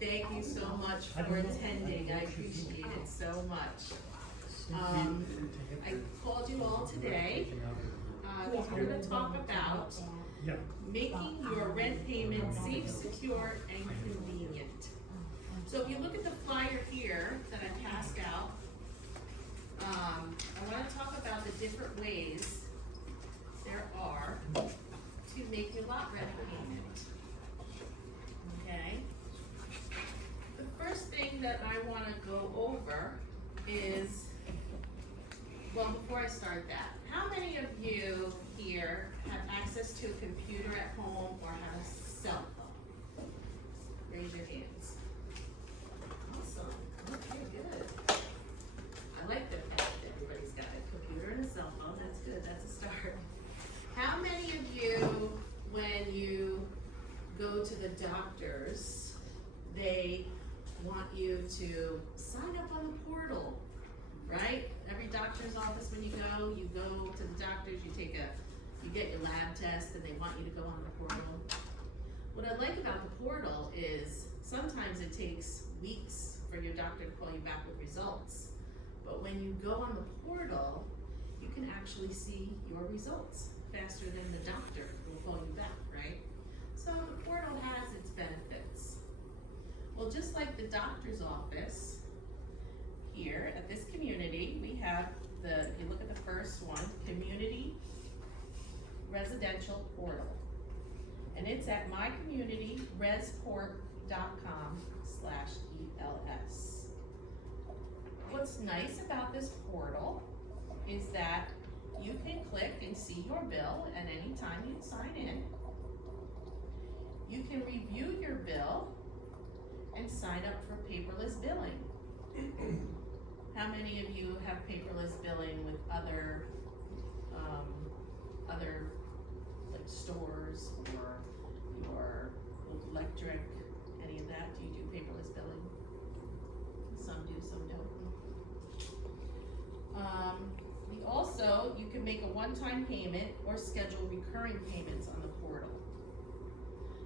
Thank you so much for attending. I appreciate it so much. I called you all today because we're going to talk about making your rent payment safe, secure, and convenient. So if you look at the flyer here that I passed out, I want to talk about the different ways there are to make your lot rent payment. Okay? The first thing that I want to go over is, well, before I start that, how many of you here have access to a computer at home or have a cell phone? Raise your hands. Awesome. Okay, good. I like the fact that everybody's got a computer and a cell phone. That's good. That's a start. How many of you, when you go to the doctors, they want you to sign up on the portal, right? Every doctor's office, when you go to the doctors, you get your lab test, and they want you to go on the portal. What I like about the portal is sometimes it takes weeks for your doctor to call you back with results. But when you go on the portal, you can actually see your results faster than the doctor will call you back, right? So the portal has its benefits. Well, just like the doctor's office, here at this community, we have if you look at the first one, Community Residential Portal. And it's at mycommunityresport.com/ELS. What's nice about this portal is that you can click and see your bill at any time you sign in. You can review your bill and sign up for paperless billing. How many of you have paperless billing with other like stores or your electric, any of that? Do you do paperless billing? Some do, some don't. You can make a one-time payment or schedule recurring payments on the portal.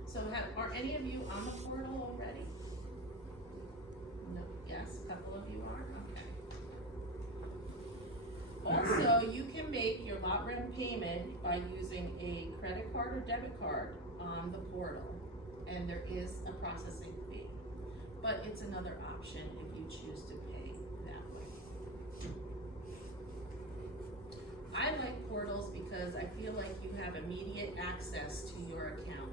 So are any of you on the portal already? No, yes, a couple of you are, okay. Also, you can make your lot rent payment by using a credit card or debit card on the portal, and there is a processing fee, but it's another option if you choose to pay that way. I like portals because I feel like you have immediate access to your account.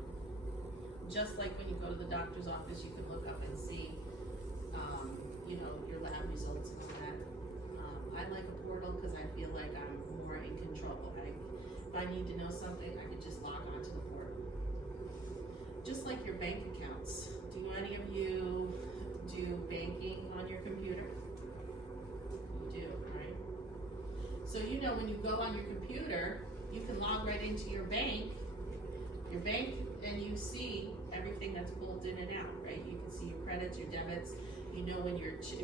Just like when you go to the doctor's office, you can look up and see your lab results and all that. I like a portal because I feel like I'm more in control. If I need to know something, I can just log on to the portal. Just like your bank accounts. Do any of you do banking on your computer? You do, right? So when you go on your computer, you can log right into your bank, and you see everything that's pulled in and out, right? You can see your credits, your debits. If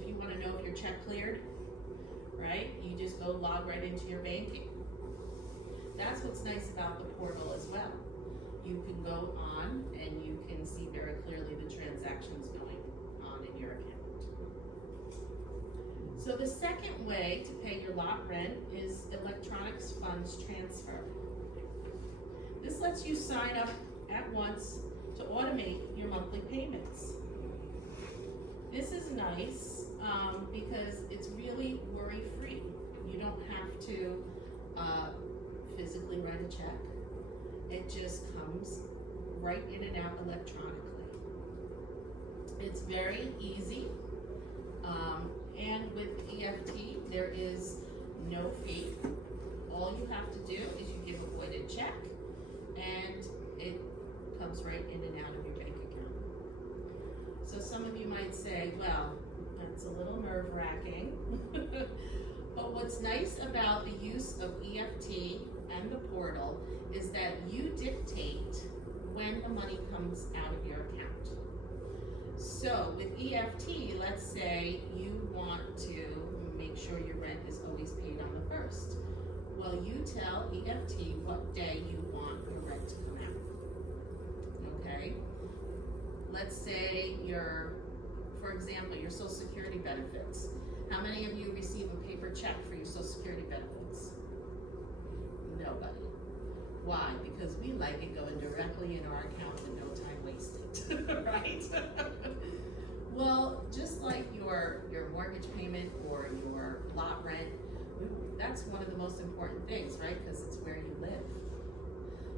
you want to know if your check cleared, right? You just go log right into your banking. That's what's nice about the portal as well. You can go on and you can see very clearly the transactions going on in your account. So the second way to pay your lot rent is electronics funds transfer. This lets you sign up at once to automate your monthly payments. This is nice because it's really worry-free. You don't have to physically write a check. It just comes right in and out electronically. It's very easy. And with EFT, there is no fee. All you have to do is you give a voided check, and it comes right in and out of your bank account. So some of you might say, well, that's a little nerve-wracking. But what's nice about the use of EFT and the portal is that you dictate when the money comes out of your account. So with EFT, let's say you want to make sure your rent is always paid on the 1st. Well, you tell EFT what day you want your rent to come out. Okay? Let's say your for example, your Social Security benefits. How many of you receive a paper check for your Social Security benefits? Nobody. Why? Because we like it going directly in our account with no time wasted, right? Well, just like your mortgage payment or your lot rent, that's one of the most important things, right? Because it's where you live.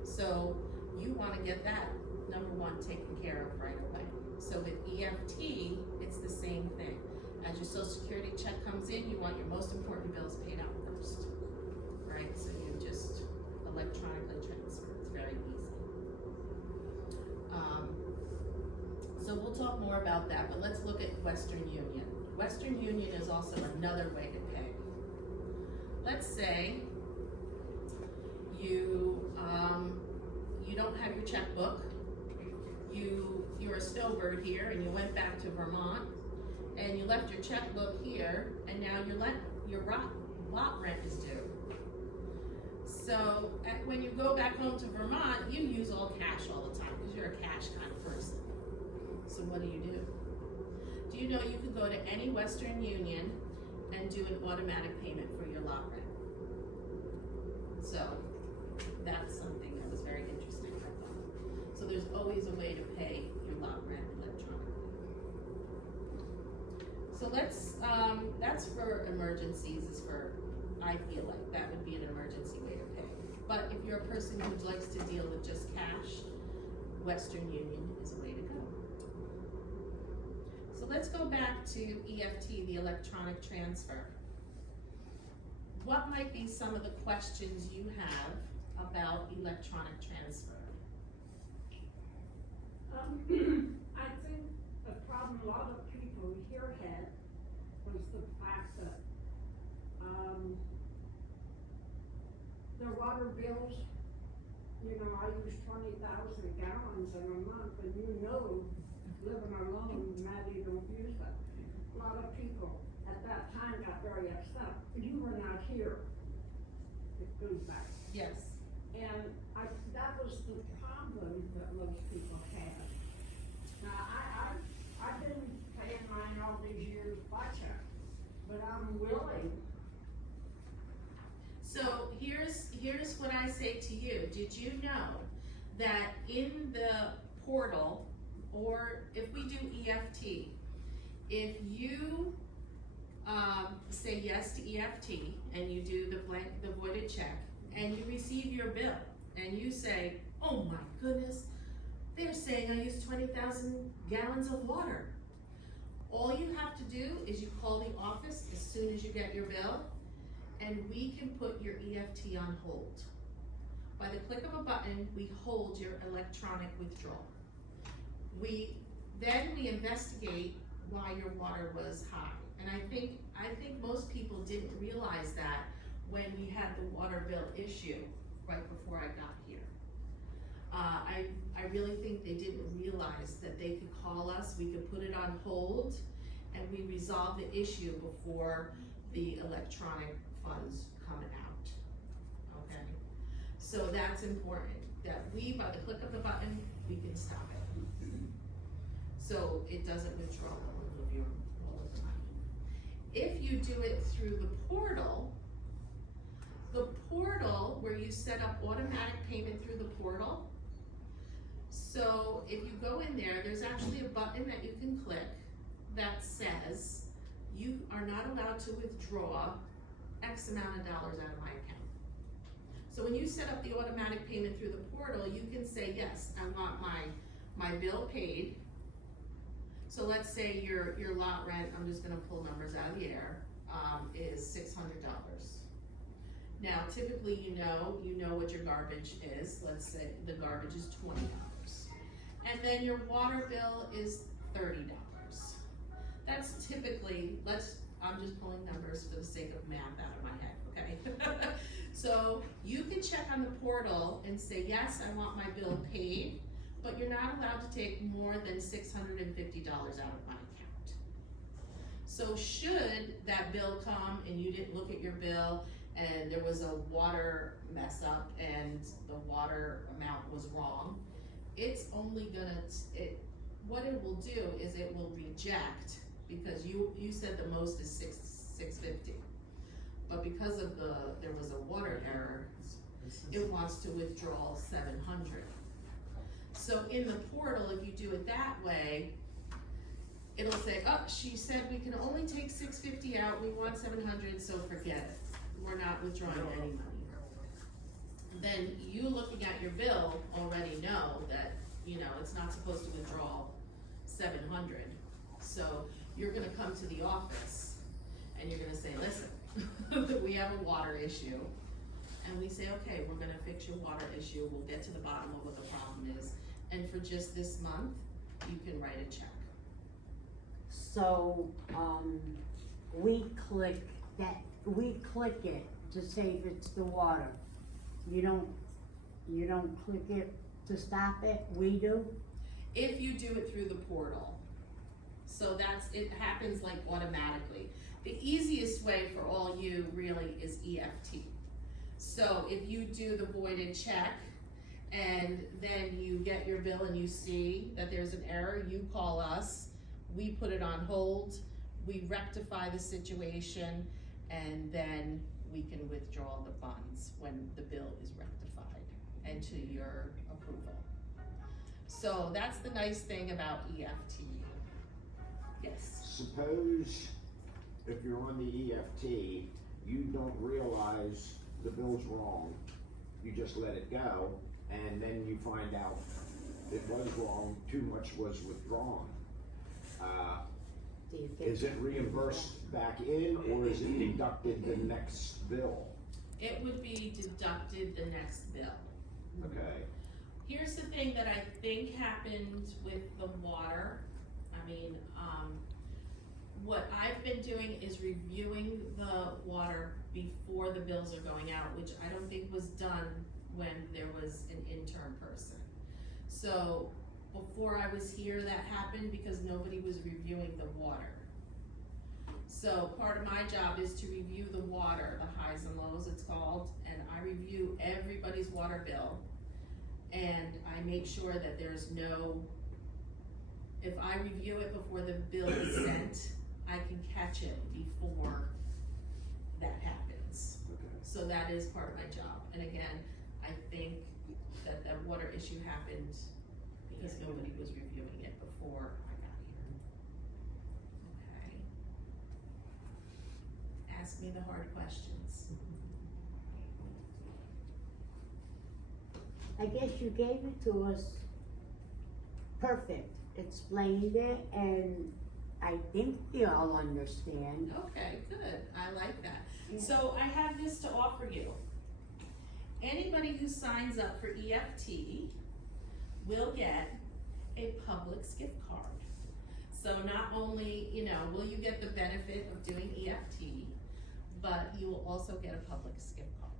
So you want to get that, number one, taken care of right away. So with EFT, it's the same thing. As your Social Security check comes in, you want your most important bills paid out first, right? So you just electronically transfer. It's very easy. So we'll talk more about that, but let's look at Western Union. Western Union is also another way to pay. Let's say you don't have your checkbook. You're a snowbird here, and you went back to Vermont, and you left your checkbook here, and now your lot rent is due. So when you go back home to Vermont, you use all cash all the time because you're a cash kind of person. So what do? Do you know you could go to any Western Union and do an automatic payment for your lot rent? So that's something that was very interesting, I thought. So there's always a way to pay your lot rent electronically. So that's for emergencies, I feel like that would be an emergency way to pay. But if you're a person who likes to deal with just cash, Western Union is a way to go. So let's go back to EFT, the electronic transfer. What might be some of the questions you have about electronic transfer? I think the problem a lot of people here had was the fact that their water bills, I use 20,000 gallons in a month, and living alone, Maddie don't use it. A lot of people at that time got very upset. You were not here. It goes back. Yes. And that was the problem that most people had. Now, I've been paying mine all these years by check, but I'm willing. So here's what I say to you. Did you know that in the portal, or if we do EFT, if you say yes to EFT and you do the voided check and you receive your bill and you say, oh my goodness, they're saying I used 20,000 gallons of water. All you have to do is you call the office as soon as you get your bill, and we can put your EFT on hold. By the click of a button, we hold your electronic withdrawal. Then we investigate why your water was high. And I think most people didn't realize that when we had the water bill issue right before I got here. I really think they didn't realize that they could call us, we could put it on hold, and we resolve the issue before the electronic funds come out, okay? So that's important, that by the click of the button, we can stop it. So it doesn't withdraw all of the money. If you do it through the portal where you set up automatic payment through the portal, so if you go in there, there's actually a button that you can click that says, you are not allowed to withdraw X amount of dollars out of my account. So when you set up the automatic payment through the portal, you can say, yes, I want my bill paid. So let's say your lot rent, I'm just gonna pull numbers out of the air, is $600. Now, typically, you know what your garbage is. Let's say the garbage is $20. And then your water bill is $30. That's typically, I'm just pulling numbers for the sake of math out of my head, okay? So you can check on the portal and say, yes, I want my bill paid, but you're not allowed to take more than $650 out of my account. So should that bill come and you didn't look at your bill and there was a water mess up and the water amount was wrong, it's only gonna, what it will do is it will reject, because you said the most is $650. But because of there was a water error, it wants to withdraw $700. So in the portal, if you do it that way, it'll say, oh, she said we can only take $650 out, we want $700, so forget it. We're not withdrawing any money. Then you looking at your bill already know that, it's not supposed to withdraw $700. So you're gonna come to the office and you're gonna say, listen, we have a water issue. And we say, okay, we're gonna fix your water issue, we'll get to the bottom of what the problem is. And for just this month, you can write a check. So, we click it to say if it's the water. You don't click it to stop it, we do? If you do it through the portal. So it happens like automatically. The easiest way for all you really is EFT. So if you do the voided check and then you get your bill and you see that there's an error, you call us, we put it on hold, we rectify the situation, and then we can withdraw the funds when the bill is rectified and to your approval. So that's the nice thing about EFT. Yes. Suppose if you're on the EFT, you don't realize the bill's wrong, you just let it go, and then you find out it was wrong, too much was withdrawn. Do you get Is it reimbursed back in, or is it deducted the next bill? It would be deducted the next bill. Okay, Here's the thing that I think happened with the water. What I've been doing is reviewing the water before the bills are going out, which I don't think was done when there was an intern person. So before I was here, that happened because nobody was reviewing the water. So part of my job is to review the water, the highs and lows it's called, and I review everybody's water bill. And I make sure that there's if I review it before the bill is sent, I can catch it before that happens. okay. So that is part of my job. And again, I think that the water issue happened because nobody was reviewing it before I got here. Okay. Ask me the hard questions. I guess you gave it to us perfect, explained it, and I think they all understand. Okay, good. I like that. Yeah. So I have this to offer you. Anybody who signs up for EFT will get a Publix gift card. So not only, will you get the benefit of doing EFT, but you will also get a Publix gift card.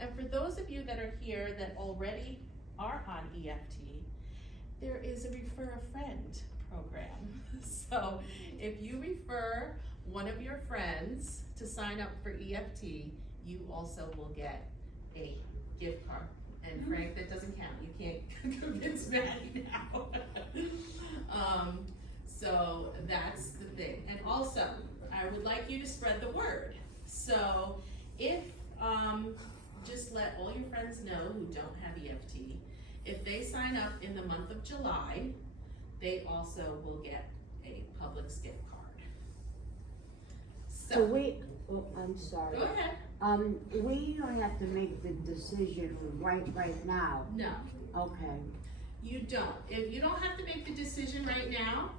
And for those of you that are here that already are on EFT, there is a refer a friend program. So if you refer one of your friends to sign up for EFT, you also will get a gift card. And Frank, that doesn't count. You can't convince Maddie now. So that's the thing. And also, I would like you to spread the word. So if, just let all your friends know who don't have EFT, if they sign up in the month of July, they also will get a Publix gift card. So I'm sorry. Go ahead. We don't have to make the decision right now. No, Okay. you don't. If you don't have to make the decision right now,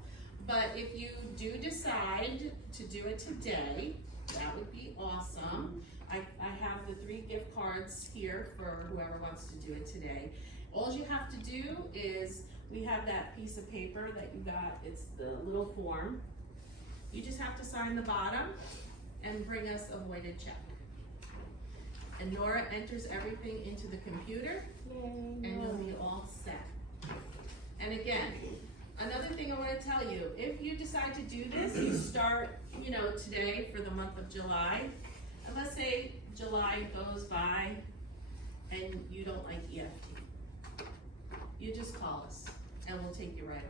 but if you do decide to do it today, that would be awesome. I have the 3 gift cards here for whoever wants to do it today. All you have to do is, we have that piece of paper that you got, it's the little form. You just have to sign the bottom and bring us a voided check. And Nora enters everything into the computer, and you'll be all set. And again, another thing I want to tell you, if you decide to do this, you start, today for the month of July, and let's say July goes by and you don't like EFT. You just call us and we'll take you right off.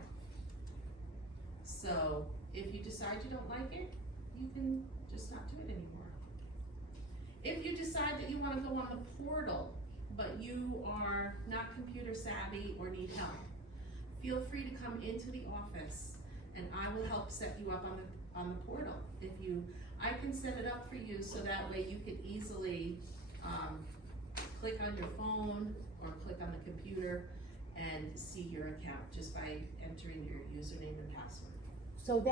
So if you decide you don't like it, you can just not do it anymore. If you decide that you wanna go on the portal, but you are not computer savvy or need help, feel free to come into the office and I will help set you up on the portal. I can set it up for you so that way you can easily, click on your phone or click on the computer and see your account just by entering your username and password. So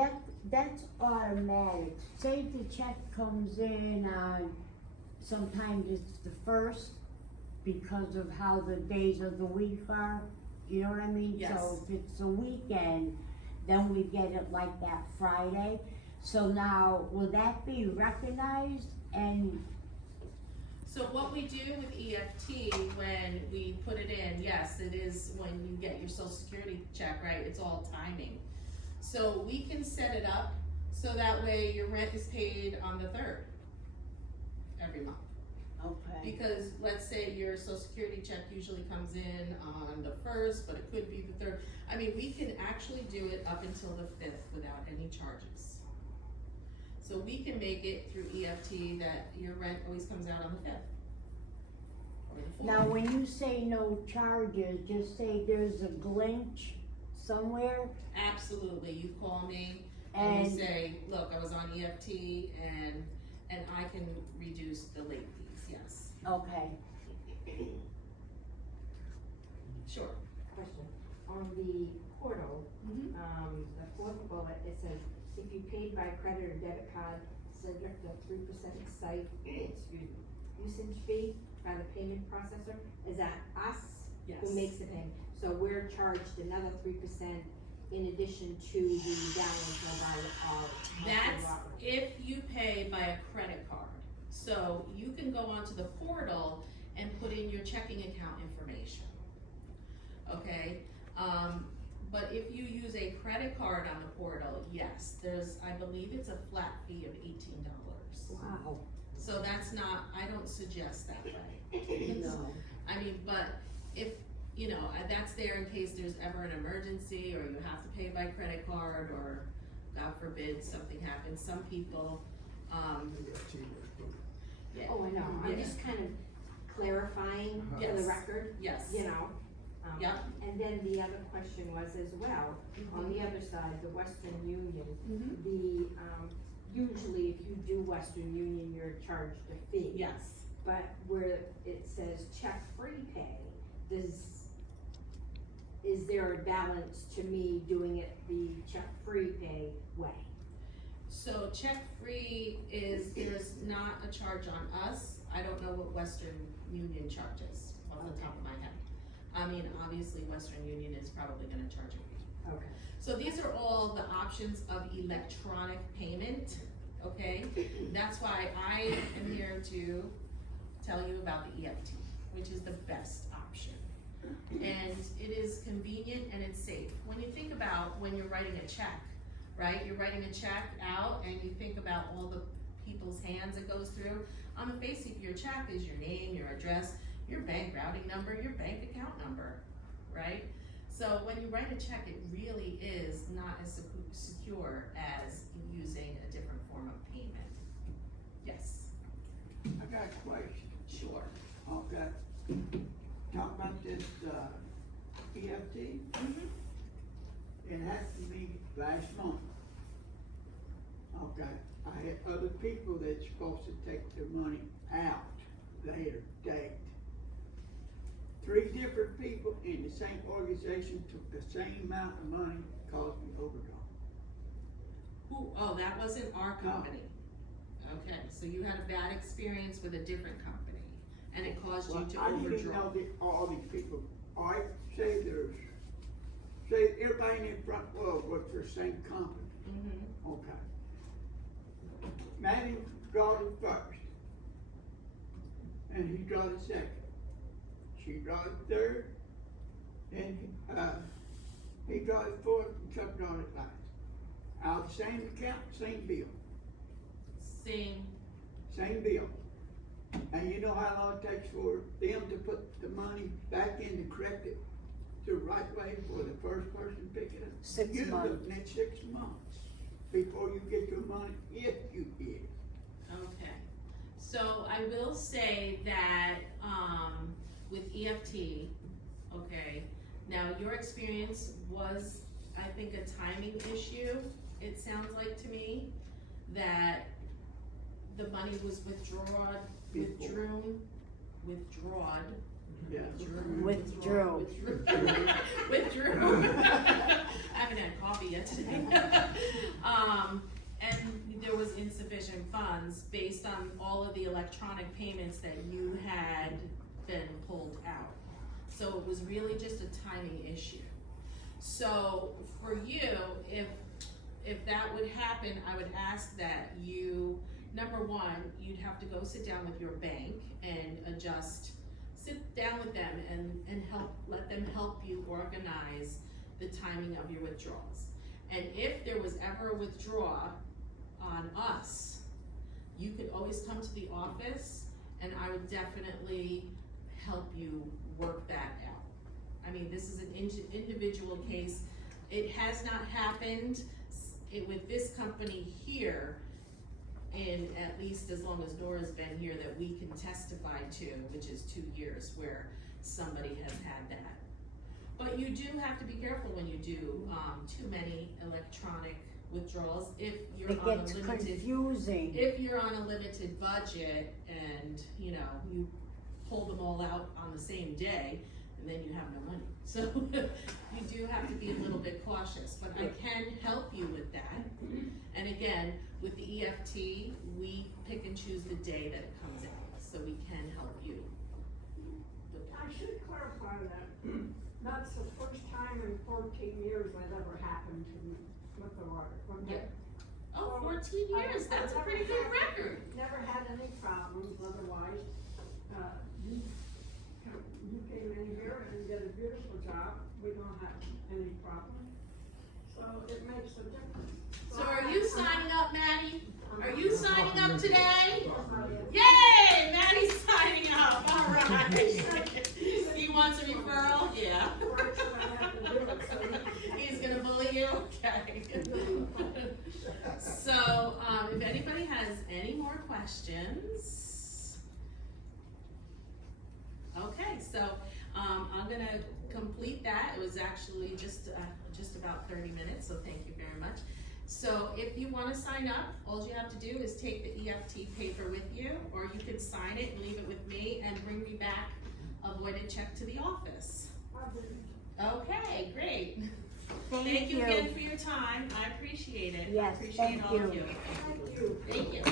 that's automatic. Say the check comes in on, sometimes it's the first because of how the days of the week are, you know what I mean? Yes. So if it's a weekend, then we get it like that Friday. So now, will that be recognized and, So what we do with EFT when we put it in, yes, it is when you get your social security check, right? It's all timing. So we can set it up so that way your rent is paid on the 3rd every month. okay, Because let's say your social security check usually comes in on the 1st, but it could be the 3rd. I mean, we can actually do it up until the 5th without any charges. So we can make it through EFT that your rent always comes out on the 5th. Or the 4th. now when you say no charges, just say there's a glitch somewhere Absolutely, you call me and you and, say, look, I was on EFT and I can reduce the late fees, yes. okay, Sure. Question, on the portal, Mhm. the fourth bullet, it says, if you paid by credit or debit card, subject to 3% site, usage fee by the payment processor, is that us Yes. who makes the payment? So we're charged another 3% in addition to the balance of our That's water. if you pay by a credit card. So you can go onto the portal and put in your checking account information. Okay, but if you use a credit card on the portal, yes, I believe it's a flat fee of $18. wow, So that's not, I don't suggest that way. no, I mean, but if, that's there in case there's ever an emergency or you have to pay by credit card or God forbid something happens, some people, yeah, Oh, I know, I'm Yeah. just kind of clarifying for the Yes. record, yes. you know? Yep. And then the other question was as well, on the other side, the Western Union, Mhm. the, usually if you do Western Union, you're charged a fee. Yes. But where it says check-free pay, is there a balance to me doing it the check-free pay way? So check-free there's not a charge on us. I don't know what Western Union charges off the top of my head. I mean, obviously Western Union is probably gonna charge a fee. Okay. So these are all the options of electronic payment, okay? That's why I am here to tell you about the EFT, which is the best option. And it is convenient and it's safe. When you think about when you're writing a check, right? You're writing a check out and you think about all the people's hands it goes through. On the face of your check is your name, your address, your bank routing number, your bank account number, right? So when you write a check, it really is not as secure as using a different form of payment. Yes, I got a question. sure. Okay. Talk about this, EFT. Mhm. It has to be last month. Okay. I had other people that's supposed to take their money out later date. 3 different people in the same organization took the same amount of money, caused me overdraft. Oh, that wasn't our company. Okay, so you had a bad experience with a different company and it caused you Well, to I didn't even overdraw. know that all these people, say everybody in the front row worked for the same company. Mhm. Okay. Matty drawed it first. And he drawed it second. She drawed it third. Then, he drawed it fourth and Chuck drawed it last. Out of the same account, same bill, same bill. And you know how long it takes for them to put the money back in to correct it? the right way for the first person to pick it up. 6 You're months. looking at 6 months before you get your money, if you get it. Okay, so I will say that, with EFT, okay, now your experience was, I think, a timing issue, it sounds like to me, that the money was withdrawn. Yeah. Withdrew. I haven't had coffee yet today. And there was insufficient funds based on all of the electronic payments that you had been pulled out. So it was really just a timing issue. So for you, if that would happen, I would ask that you, number one, you'd have to go sit down with your bank and sit down with them and let them help you organize the timing of your withdrawals. And if there was ever a withdrawal on us, you could always come to the office and I would definitely help you work that out. I mean, this is an individual case. It has not happened with this company here in at least as long as Nora's been here that we can testify to, which is 2 years where somebody has had that. But you do have to be careful when you do too many electronic withdrawals if you're It on a gets limited. confusing. If you're on a limited budget and, you know, you pull them all out on the same day, and then you have no money. So you do have to be a little bit cautious, but I can help you with that. And again, with the EFT, we pick and choose the day that it comes out, so we can help you. I should clarify that, that's the first time in 14 years that ever happened to me with the water. Yeah. Oh, 14 years, that's a pretty good record. Never had any problems otherwise. You came in here and did a beautiful job, we don't have any problem. So it makes a difference. So are you signing up, Maddie? Are you signing up today? Yeah. Yay, Maddie's signing up, all right. He wants a referral? Yeah. He's gonna bully you? Okay. So, if anybody has any more questions. Okay, so, I'm gonna complete that. It was actually just about 30 minutes, so thank you very much. So if you wanna sign up, all you have to do is take the EFT paper with you, or you can sign it and leave it with me and bring me back a voided check to the office. Okay, great. Thank you again for your time. I appreciate it. Yes, I appreciate thank all of you. you. Thank you.